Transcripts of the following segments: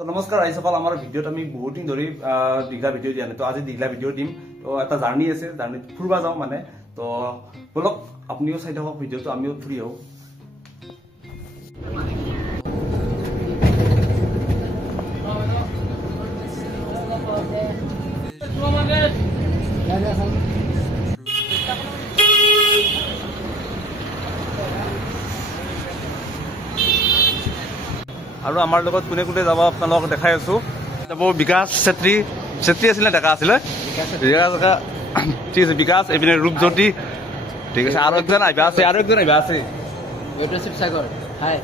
তো নমস্কাৰ আইসকল আমাৰ ভিডিঅ'ত আমি বহুত দিন ধৰি দীঘলা ভিডিঅ' দিয়া নাই তো আজি দীঘলা ভিডিঅ' দিম তো এটা জাৰ্নি আছে জাৰ্নিত ফুৰিব যাওঁ মানে তো বলক আপুনিও চাই থাকক ভিডিঅ'টো আমিও ফুৰি আহোঁ আৰু আমাৰ লগত কোনে কোনে যাব আপোনালোকক দেখাই আছো যাব বিকাশ চেত্ৰী আছিল নে ডেকা আছিলে ঠিক আছে বিকাশ এইপিনে ৰূপজ্যোতি ঠিক আছে আৰু একজন আহিবা আছে শিৱসাগৰ হাই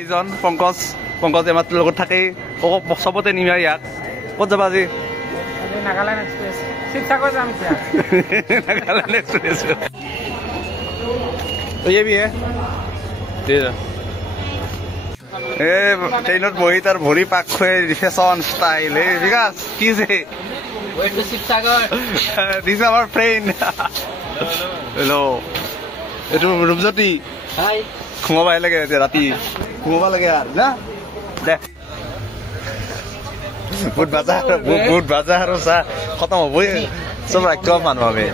এইজন পংকজ আমাৰ লগত থাকেই চবতে নিমিয়া ইয়াক ক'ত যাবা আজি নাগালেণ্ড এক্সপ্ৰেছ শিৱসাগৰ যাম এতিয়া নাগালেণ্ড এক্সপ্ৰেছ ট্ৰেইনত বহি তাৰ ভৰি পাক খুৱাই ফেশ্বন ষ্টাইল বিকাশ কি যে দিছ আমাৰ ফ্ৰেণ্ড হেল্ল' এইটো ৰূপজ্যোতি সোমাব লাগে ৰাতি সোমাব লাগে আৰু না দে বুট ভাজা আৰু চাহ খতম হ'বই চব ৰাখিব মানুহ আমি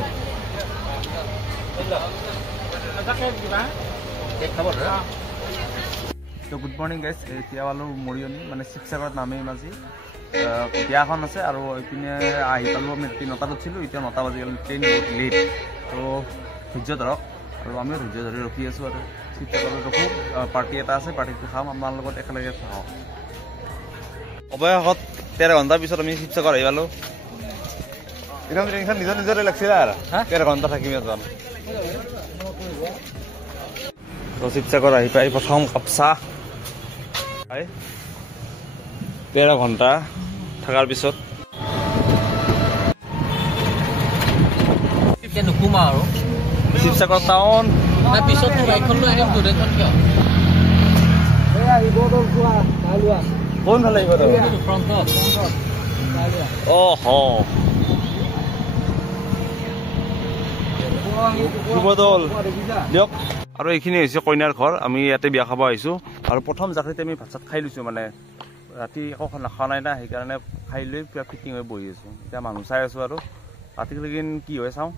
তো গুড মৰ্ণিং গাইজ এতিয়া পালোঁ মৰিয়নি মানে শিৱসাগৰত নামেই আজি বিয়াখন আছে আৰু এইপিনে আহি পালোঁ আমি ৰাতি 9টাত উঠিলোঁ এতিয়া 9টা বাজি গ'ল ট্ৰেইন বহুত লেট তো ধৈৰ্য ধৰক আৰু আমিও ধৈৰ্য ধৰি ৰখি আছোঁ আৰু শিৱসাগৰত ৰখোঁ পাৰ্টি এটা আছে পাৰ্টিটো খাম আপোনাৰ লগত একেলগে খাওঁ অৱশেষত 13 ঘণ্টাৰ পিছত আমি শিৱসাগৰ আহি পালোঁ একদম ট্ৰেইনখন নিজৰে লাগিছিলে আৰু 13 ঘণ্টা থাকিম এজন তো শিৱসাগৰ আহি পাই প্ৰথম কাপ চাহ 13 ঘণ্টা থকাৰ পিছত নুকুমা আৰু শিৱসাগৰ টাউন পিছত কোনফালে আহিব শুভদৌল দিয়ক আৰু এইখিনি হৈছে কইনাৰ ঘৰ আমি ইয়াতে বিয়া খাব আহিছোঁ আৰু প্ৰথম জাকৰিতে আমি ভাত চাত খাই লৈছোঁ মানে ৰাতি একো খোৱা নাই না সেইকাৰণে খাই লৈ পুৰা ফিটিং হৈ বহি আছোঁ এতিয়া মানুহ চাই আছোঁ আৰু ৰাতিলৈকে কি হয় চাওঁ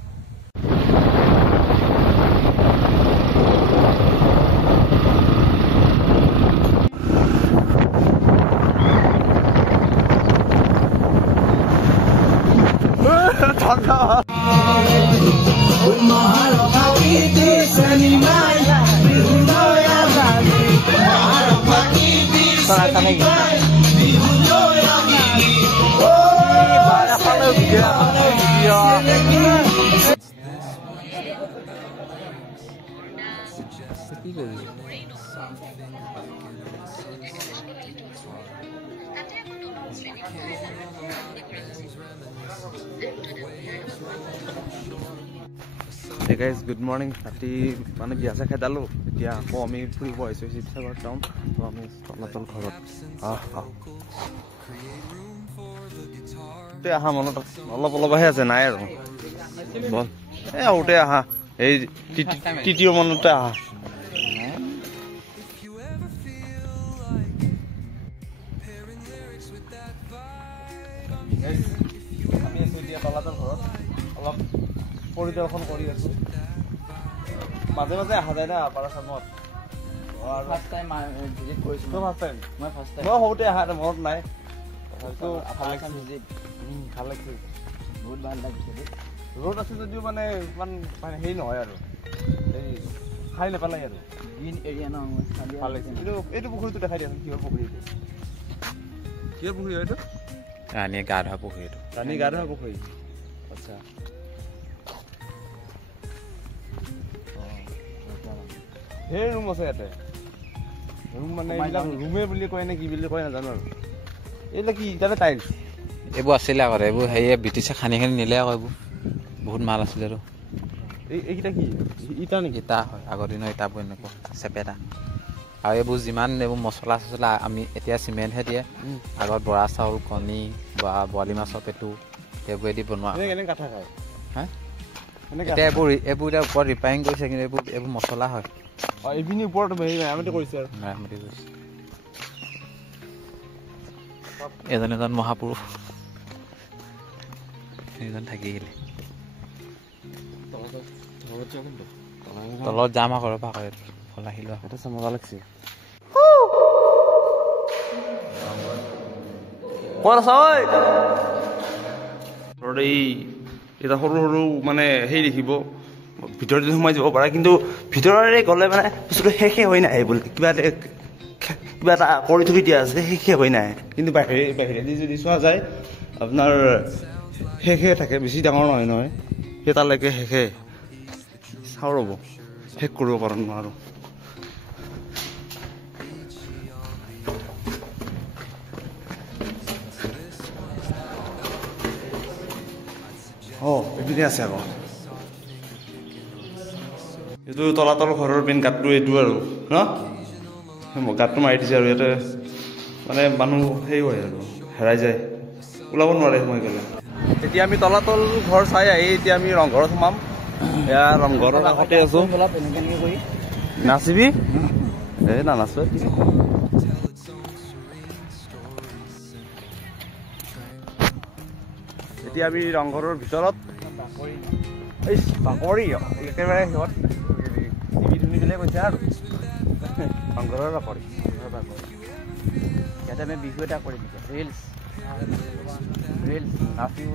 Hey guys, good morning. ৰাতি মানে বিয়া চাহ খেদালোঁ এতিয়া আকৌ আমি ফুৰিব আহিছোঁ শিৱসাগৰ টাউন তো আমি তলাতল ঘৰত আহা মনত অলপ আহে আছে নাই আৰু বল এই আহোঁতে আহা এই তৃতীয় মনতে আহা আমি আছোঁ এতিয়া তলাতল ঘৰত অলপ পৰিদৰ্শন কৰি আছো মাজে মাজে অহা যায় না পাৰাচামত মই সৰুতে অহা মনত নাই ভাল লাগিছে বহুত ভাল লাগিছে ৰ'দ আছে যদিও মানে ইমান হেৰি নহয় আৰু এই খাই নাপালে আৰু গ্ৰীণ এৰিয়া ন ভাল লাগিছে কিন্তু এইটো পুখুৰীটো দেখাই দিয়াচোন কিহৰ পুখুৰী হয় এইটো ৰাণীয়ে গা ধোৱা পুখুৰী আচ্ছা ধেৰ ৰুম আছে ইয়াতে ৰুম মানে এইবিলাক ৰুমে বুলি কয় নে কি বুলি কয় নাজানো আৰু এইবিলাক কি ইটাতে টাইলছ এইবোৰ আছিলে আগতে এইবোৰ হেৰিয়ে ব্ৰিটিছে খানি নিলে আকৌ এইবোৰ বহুত মাল আছিলে আৰু এইকেইটা কি ইটা নেকি ইটা হয় আগৰ দিনৰ ইটাবোৰ এনেকুৱা চেপেটা আৰু এইবোৰ যিমান এইবোৰ মছলা চছলা আমি এতিয়া চিমেণ্টহে দিয়ে আগত বৰা চাউল কণী বা বৰালি মাছৰ পেটু সেইবোৰেদি বনোৱা কাঠা খায় হা এতিয়া এইবোৰ এতিয়া ওপৰত ৰিপায়াৰিং কৰিছে কিন্তু এইবোৰ মছলা হয় এইপিনি ওপৰত মেৰামতি কৰিছে আৰু মেৰামতি কৰিছে এজন এজন মহাপুৰুষ এজন থাকি গেলে তলত যাম আকৌ ৰ'বা ফল আহিলোঁ এটা মজা লাগছে ক'ত আছ ঐ এই এটা সৰু সৰু মানে সেই দেখিব ভিতৰত সোমাই যাব পাৰে কিন্তু ভিতৰৰে গ'লে মানে বস্তুটো শেষে হৈ নাহে বোলে কিবা এটা কৰি থৈ দিয়া আছে শেষে হৈ নাহে কিন্তু বাহিৰেদি যদি চোৱা যায় আপোনাৰ শেষে থাকে বেছি ডাঙৰ নহয় নহয় সেই তালৈকে শেষে চাওঁ ৰ'ব শেষ কৰিব পাৰোঁ নোৱাৰোঁ এইপিনে আছে আকৌ এইটো তলাতল ঘৰৰ মেইন গাঁতটো এইটো আৰু ন গাঁতটো মাৰি দিছে আৰু ইয়াতে মানে মানুহ সেই হয় আৰু হেৰাই যায় ওলাব নোৱাৰে সোমাই গ'লে এতিয়া আমি তলাতল ঘৰ চাই আহি এতিয়া আমি ৰংঘৰত সোমাম এয়া ৰংঘৰৰ কাষতে আছোঁ নাচিবি এই নানাচো এতিয়া আমি ৰংঘৰৰ ভিতৰত এই বাকৰি একেবাৰে সিহঁত টিভি ধুনি পেলাই কৈছে আৰু ৰংঘৰৰ বাকৰি ইয়াতে আমি বিহু এটা কৰিম ৰিলছ নাচিব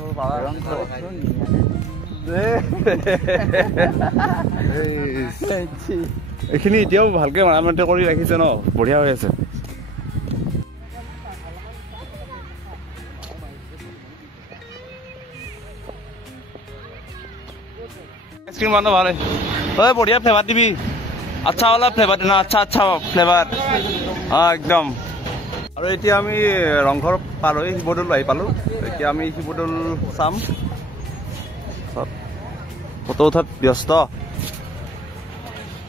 এইখিনি এতিয়াও ভালকে মেৰামতি কৰি ৰাখিছে ন বঢ়িয়া হৈ আছে आइसक्रीम मानो भाले ओए बढ़िया फ्लेवर दिबी अच्छा वाला फ्लेवर देना अच्छा फ्लेवर हाँ एकदम और এতিয়া আমি ৰংঘৰ পাৰ হৈ শিৱদৌল আহি পালোঁ এতিয়া আমি শিৱদৌল চাম ফটো উঠাত ব্যস্ত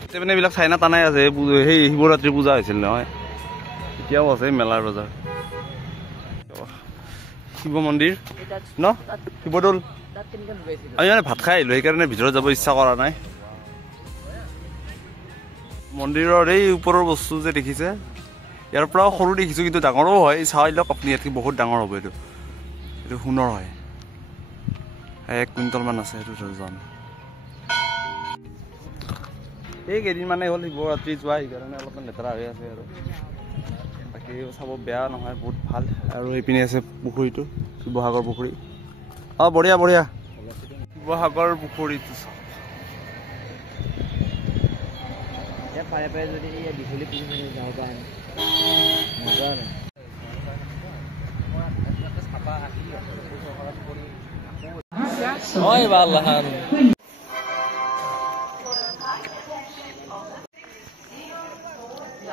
এতিয়া মানে এইবিলাক চাইনা টানাই আছে সেই শিৱৰাত্ৰি পূজা হৈছিল নহয় এতিয়াও আছে মেলাৰ বজাৰ শিৱ মন্দিৰ ন শিৱদৌল আমি মানে ভাত খাই আহিলোঁ সেইকাৰণে ভিতৰত যাব ইচ্ছা কৰা নাই মন্দিৰৰ এই ওপৰৰ বস্তু যে দেখিছে ইয়াৰ পৰাও সৰু দেখিছোঁ কিন্তু ডাঙৰো হয় চাই লওক আপুনি ইয়াতকৈ বহুত ডাঙৰ হ'ব এইটো সোণৰ হয় 1 কুইণ্টলমান আছে এইটো ওজন এই কেইদিনমানে হ'ল শিৱৰাত্ৰি যোৱা সেইকাৰণে অলপমান লেতেৰা হৈ আছে আৰু বাকী চাব বেয়া নহয় বহুত ভাল আৰু এইপিনে আছে পুখুৰীটো শিৱসাগৰ পুখুৰী অঁ বঢ়িয়া শিৱসাগৰ পুখুৰীটো পাৰে যদি দীঘলী পুখুৰী যাব কাৰণে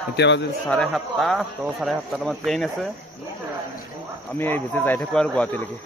এতিয়া বাজি 7:30 তো 7:30 আমাৰ ট্ৰেইন আছে আমি এই ভিতৰত যাই থাকোঁ আৰু গুৱাহাটীলৈকে